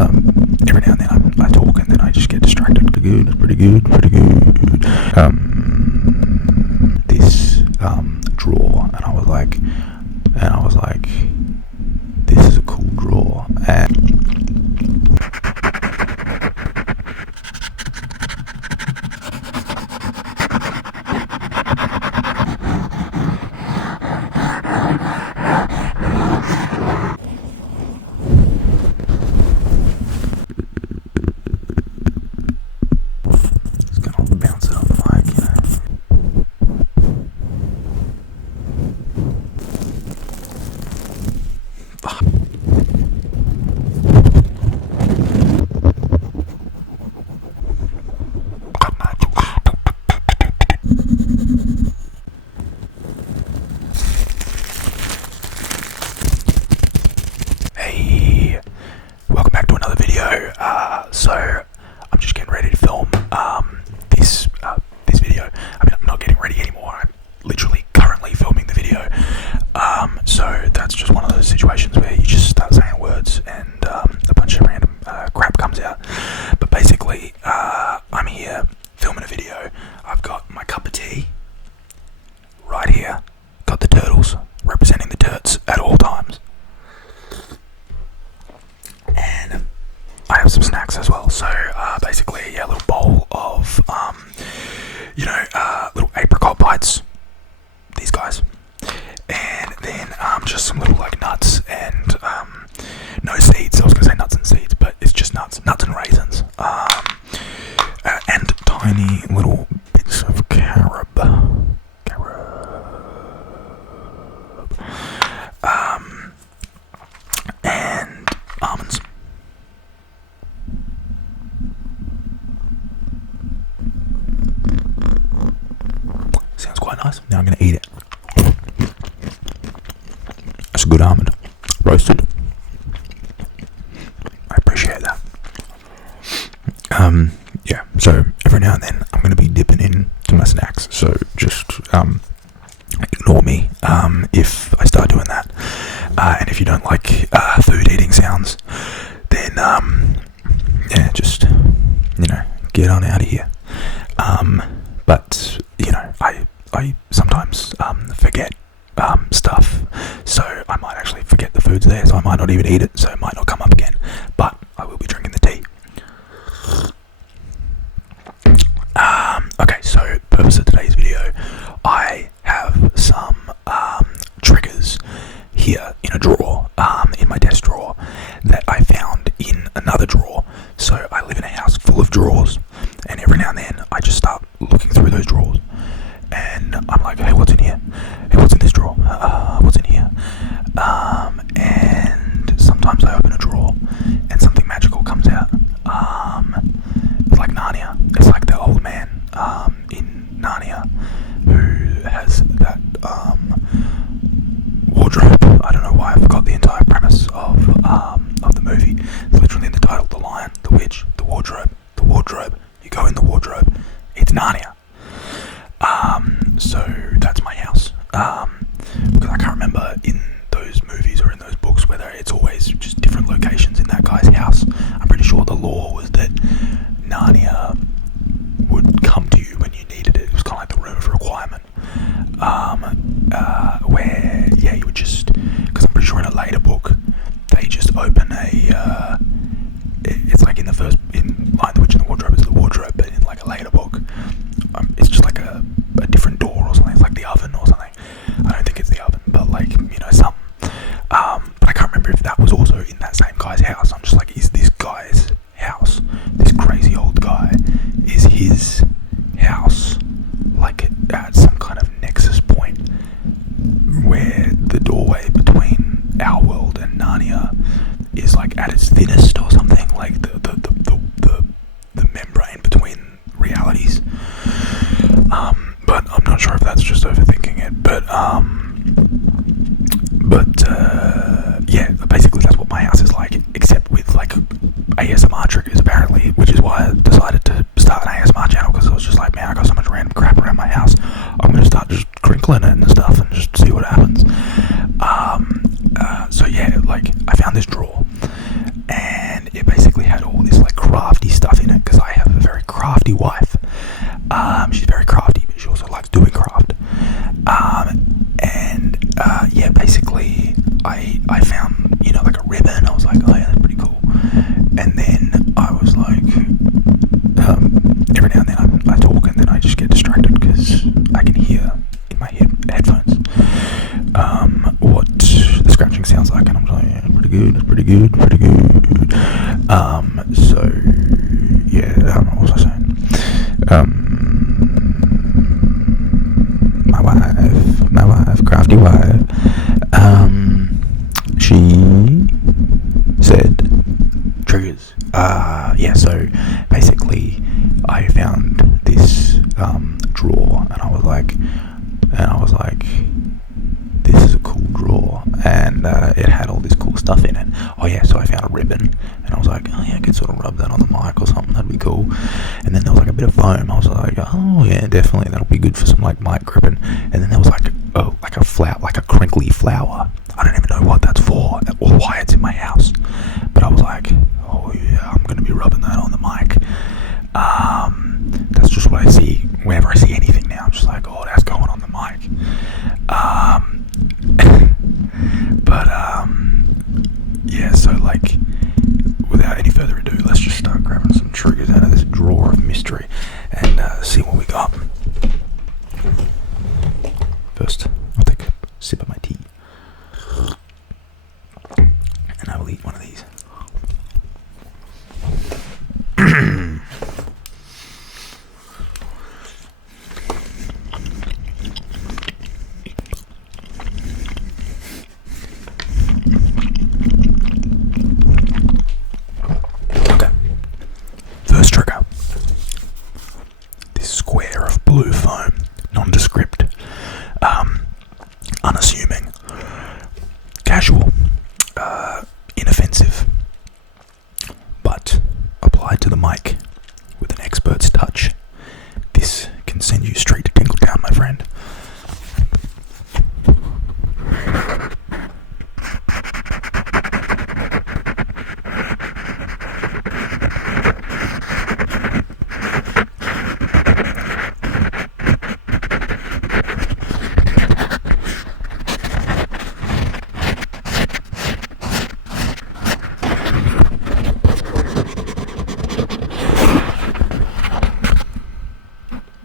every now and then I talk and then I just get distracted. Pretty good. This drawer, and I was like, this is a cool drawer, and bounce it on the mic, Hey, welcome back to another video. So I'm just getting ready to film this video. I mean, I'm not getting ready anymore. I'm literally currently filming the video. So that's just one of those situations where you just start saying words and a bunch of random crap comes out. But basically, I'm here filming a video. I've got my cup of tea right here. Got the turtles representing the turts at all times. And I have some snacks as well. So basically, a little bowl of little apricot bites, these guys, and then just some little like nuts and no seeds. I was gonna say nuts and seeds, but it's just nuts and raisins, and tiny little bits of carob, and almonds. Sounds quite nice. Now I'm going to eat it. That's a good almond. Roasted. I appreciate that. So every now and then I'm going to be dipping into my snacks. So just ignore me if I start doing that. And if you don't like food eating sounds, then just get on out of here. But I sometimes forget stuff, so I might actually forget the food's there, so I might not even eat it, so it might not come up again, but I will be drinking the tea. Okay, so purpose of today's video, I have some triggers here in a drawer, in my desk drawer, that I found in another drawer. So I live in a house full of drawers, and every now and then I just start looking through those drawers, and I'm like, hey, what's in here? Hey, what's in this drawer? What's in here? And sometimes I open a drawer and something magical comes out. It's like Narnia. It's like the old man in Narnia who has that wardrobe. I don't know why I forgot the entire premise of the movie. It's literally in the title: The Lion, the Witch, the Wardrobe. The wardrobe. You go in the wardrobe. It's Narnia. So that's my house. Because I can't remember in those movies or in those books whether it's always just different locations in that guy's house. I'm pretty sure the law was that Narnia would come to you when you needed it. It was kind of like the room of requirement. Where you would just, because I'm pretty sure in a later book they just open a it's like in Lion, the Witch and the Wardrobe is the wardrobe, but in like a later book it's just like a different door or something. It's like the oven or something. I don't think it's the oven, but like some but I can't remember if that was also in that same guy's house. I'm just like, is this guy's house, this crazy old guy, is his house like at some kind of nexus point where the doorway between our world and Narnia is like at its thinnest or something, like the membrane between realities. But I'm not sure if that's just overthinking it, but basically that's what my house is like, except with like ASMR triggers apparently, which is why I decided to start an ASMR channel, because I was just like, man, I got so much random crap around my house, I'm gonna start just crinkling it and stuff and just see what happens. So I found this drawer, and it basically crafty wife. She's very crafty, but she also likes doing craft. Basically, I found, like a ribbon. I was like, oh yeah, that's pretty cool. And then I was like, every now and then I talk and then I just get distracted because I can hear in my headphones what the scratching sounds like, and I'm like, yeah, pretty good. What was I saying? My wife, crafty wife, she said triggers. So basically I found this drawer, and I was like, this is a cool drawer, and it had all this cool stuff in it. So I found a ribbon, and I was like, oh yeah, I could sort of rub that on the mic or something, that'd be cool. And then there was like a bit of foam. I was like, oh yeah, definitely, that'll be good for some like mic gripping. And then there was like a flower, like a crinkly flower. I don't even know what that's for or why it's in my house, but I was like, oh yeah, I'm gonna be rubbing that on the mic. That's just what I see whenever I see anything now. I'm just like, oh, that's going on the mic. So like, without any further ado, let's just start grabbing some triggers out of this drawer of mystery and see what we got. First, I'll take a sip of my tea, and I will eat one of these. First trigger. This square of blue foam, nondescript, unassuming, casual, inoffensive, but applied to the mic with an expert's touch, this can send you straight to Tingle Town, my friend.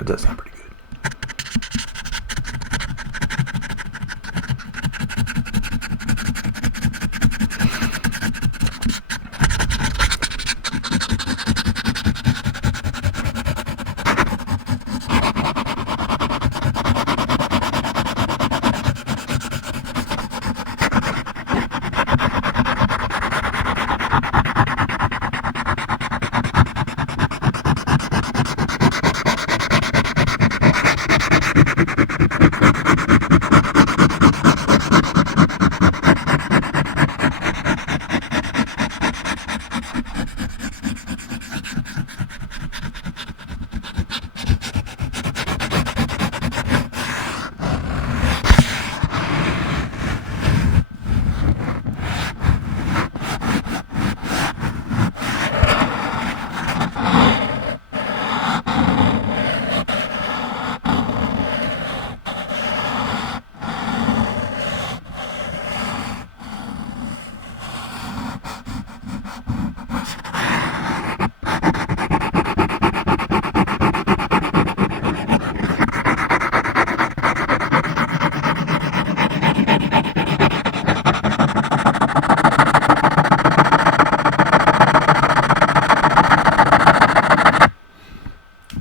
It does sound pretty good.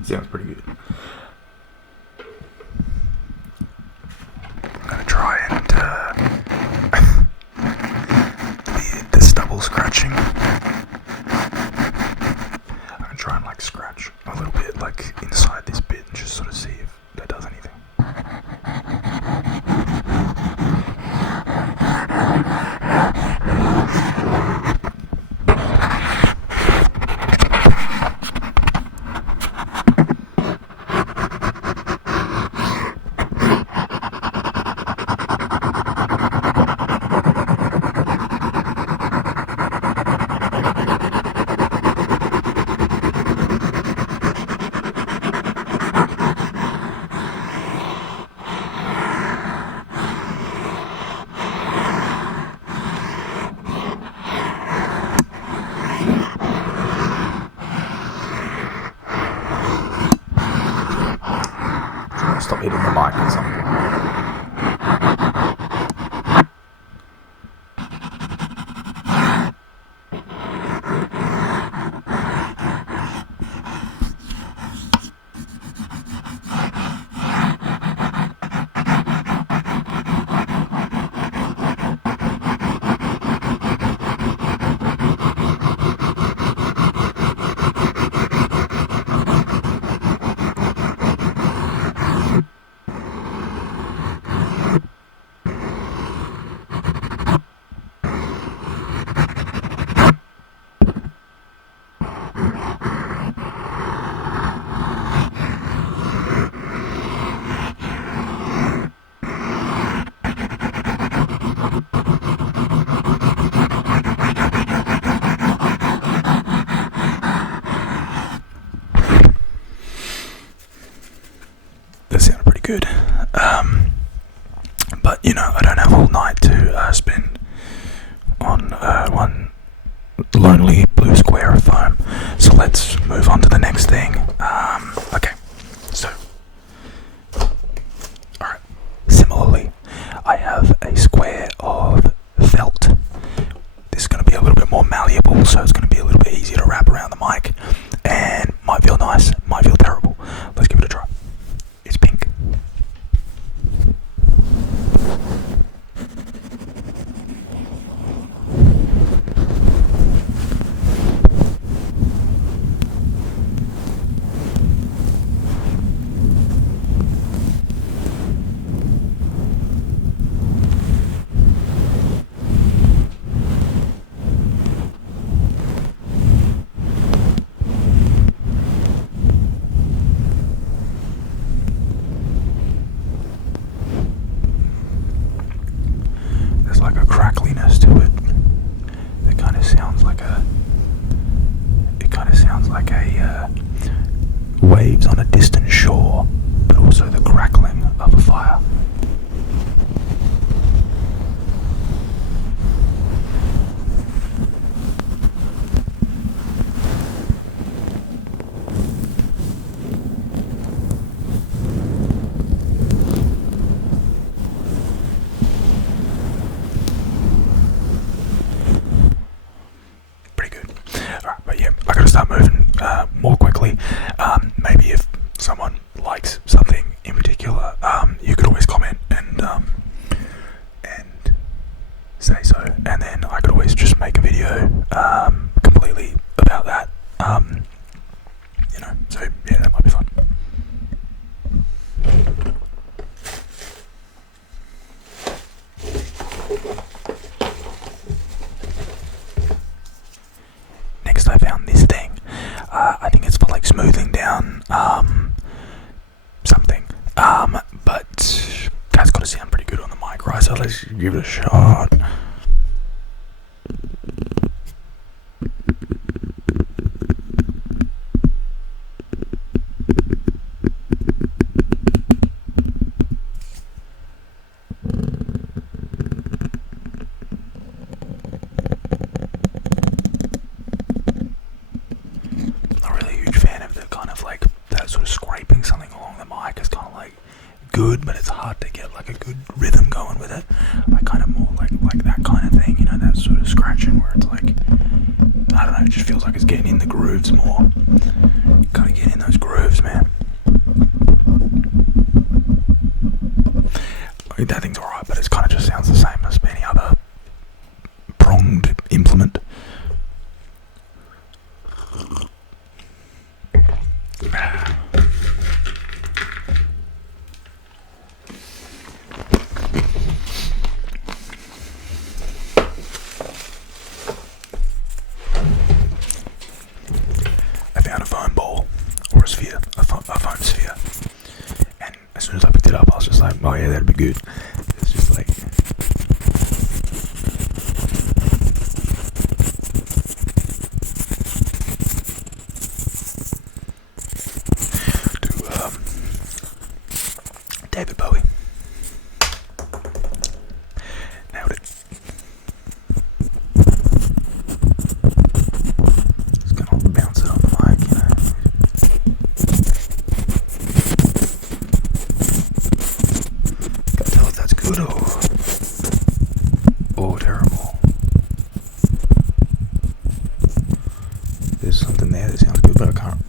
Sounds pretty good. I'm gonna try and the stubble scratching. I'm gonna try and like scratch a little bit like inside this bit and just sort of see if that does anything. I have a square of felt. This is going to be a little bit more malleable, so it's going to be a little bit easier to wrap around the mic, and might feel nice, might feel terrible. Let's give it a try. It's pink. Like a crackliness to it. It kind of sounds like waves on a distant shore, but also the crackling of a fire. I gotta start moving more quickly. Maybe if someone likes something in particular, you could always comment and say so, and then I could always just make a video completely about that. So yeah, that might be fun. Next, I found this thing. I think it's for like smoothing down something. But that's got to sound pretty good on the mic, right? So let's give it a shot. Sort of scraping something along the mic is kind of like good, but it's hard to get like a good rhythm going with it. Like kind of more like that kind of thing, that sort of scratching where it's like, I don't know, it just feels like it's getting in the grooves more. You gotta get in those grooves, man. I mean, that thing's alright, but it kind of just sounds the same as any other pronged implement. I found a foam ball, or a sphere, a foam sphere, and as soon as I picked it up I was just like, oh yeah, that'd be good. It's just like, David Bowie. Nailed it. Just gonna bounce it on the mic, Can't tell if that's good or terrible. There's something there that sounds good, but I can't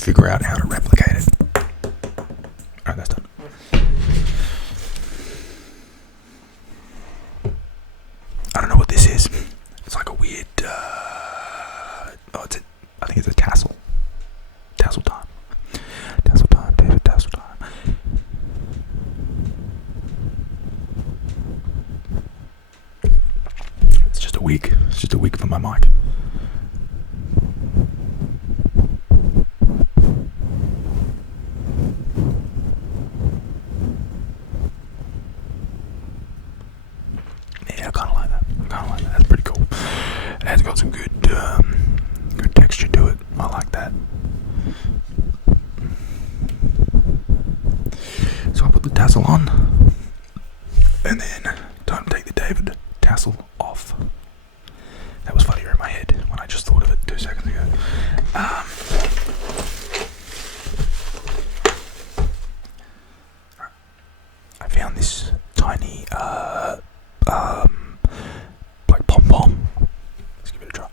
figure out how to replicate it. Alright, that's done. I don't know what this is. It's like a weird, I think it's a tassel. Tassel time. Tassel time, David, tassel time. It's just a wig. It's just a wig for my mic. Yeah, I kind of like that. That's pretty cool. It has got some good texture to it. I like that. So I put the tassel on, and then time to take the David tassel off. That was funnier in my head when I just thought of it 2 seconds ago. I found found this tiny like Pom Pom. Let's give it a try.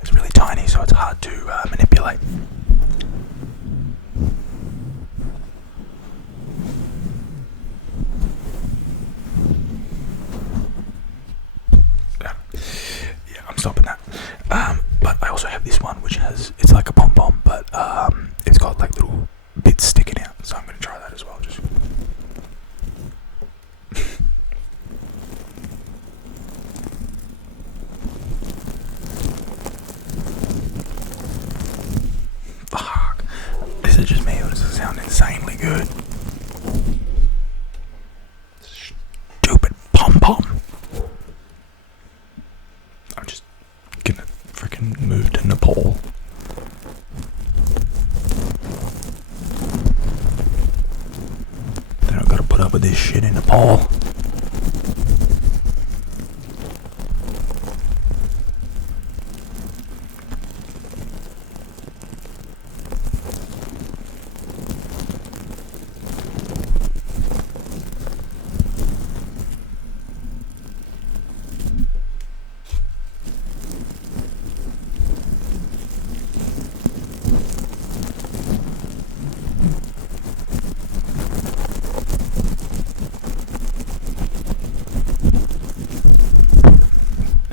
It's really tiny, so it's hard to manipulate. Yeah, I'm stopping that. But I also have this one, which it's like a pom pom, but it's got like little bits sticking out. So I'm going to try that as well. Just. Fuck. Is it just me or does it sound insanely good? Stupid pom pom. I'm just gonna freaking move to Nepal. Then I've got to put up with this shit in Nepal.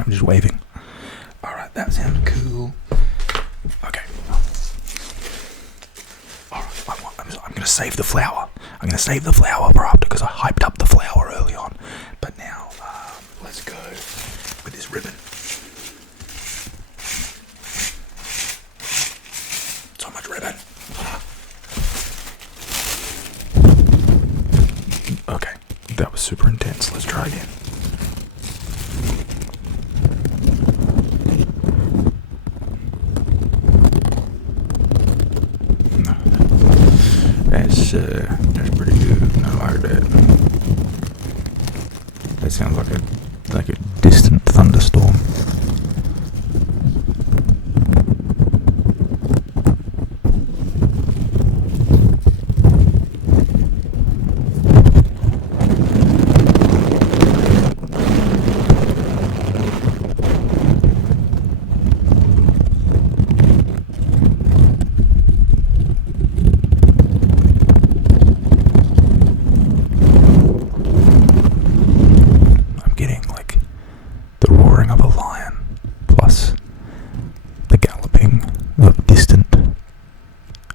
I'm just waving. Alright, that sounds cool. Okay. Alright, I'm going to save the flower. I'm going to save the flower for after because I hyped up the flower early on. But now, let's go with this ribbon. So much ribbon. Okay, that was super intense. Let's try again. That's pretty good. I like that. That sounds like a distant thunderstorm. Of a lion, plus the galloping of distant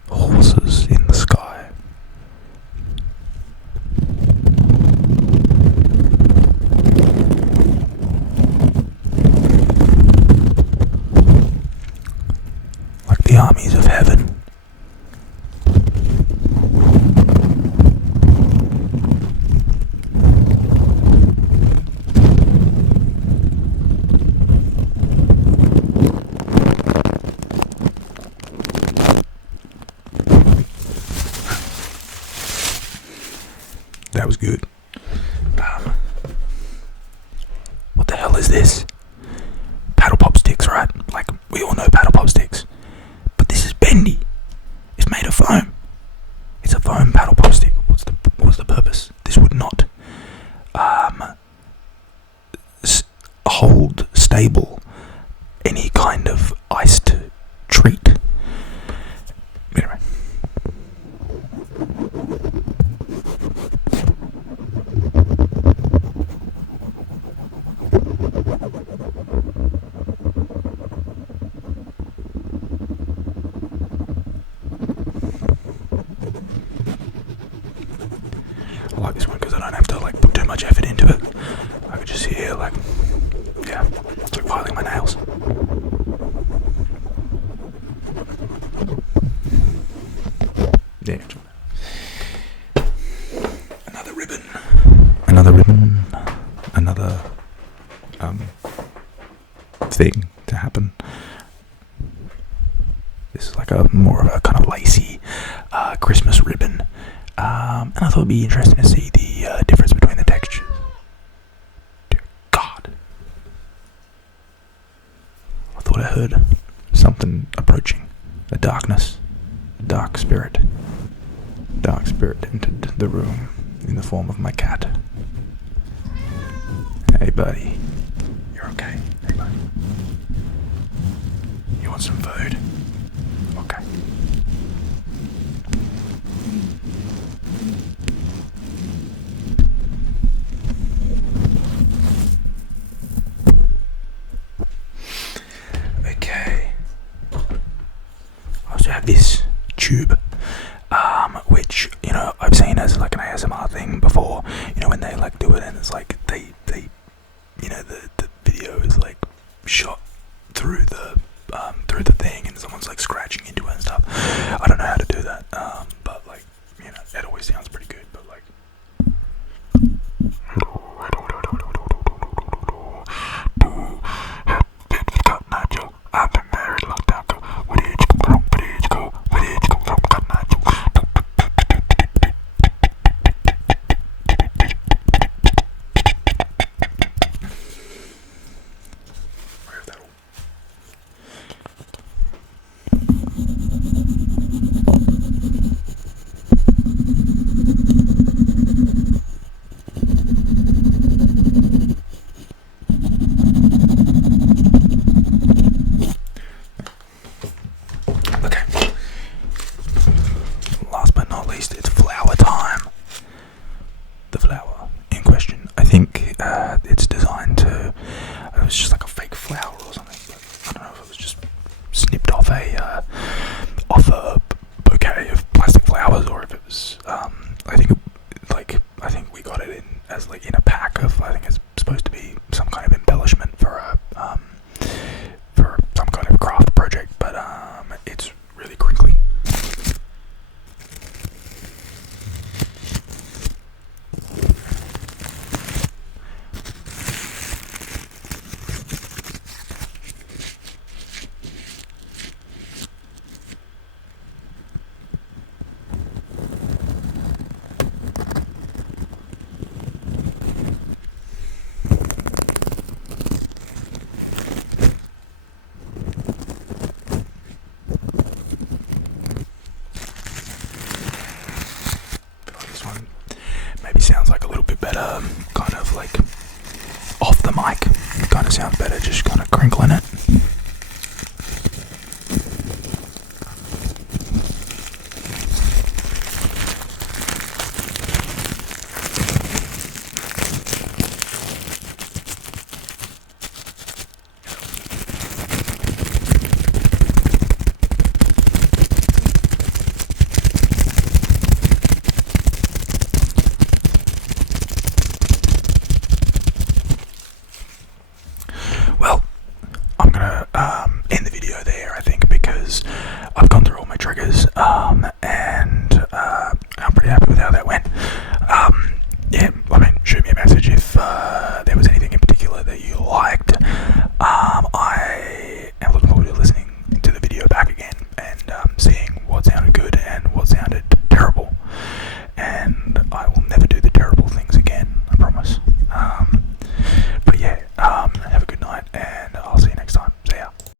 horses in the sky. Like the armies of heaven. That was good. What the hell is this? Paddle pop sticks, right? Like, we all know paddle pop sticks. But this is bendy. It's made of foam. It's a foam paddle pop stick. What's the purpose? This would not hold stable any kind of iced treat. Anyway. I like this one because I don't have to like put too much effort into it. I could just hear like, yeah, it's like filing my nails. Yeah. Another ribbon. Another thing to happen. This is like a more of a kind of lacy Christmas ribbon. And I thought it'd be interesting to see the difference between the textures. Dear God. I heard something approaching. A darkness. A dark spirit. Dark spirit entered the room in the form of my cat. Hey buddy. You're okay? Hey buddy. You want some food? Okay. Okay. I also have this tube, which, you know, I've seen as like an ASMR thing before, you know, when they like do it and it's like they you know, the video is like shot through the thing and someone's like scratching into it and stuff. I don't know how to do that, but like, you know, it always sounds pretty good, but like I've been married a long time ago. Where did you come from? Where did you go? Where did you come from? Where's that all? Last but not least, it's flower time. The flower in question, I think it's designed to, it was just like a fake flower or something, but I don't know if it was just snipped off a bouquet of plastic flowers, or if it was, I think we got it in as like in a pack of, I think it's supposed to be some kind of embellishment for some kind of craft project, but it's really crinkly. Maybe sounds like a little bit better, kind of like off the mic. Kind of sounds better, just kind of crinkling it. Well, I'm gonna end the video there, I think, because I've gone through all my triggers, and I'm pretty happy with how that went. Yeah, I mean, shoot me a message if there was anything in particular that you liked. I am looking forward to listening to the video back again and seeing what sounded good and what sounded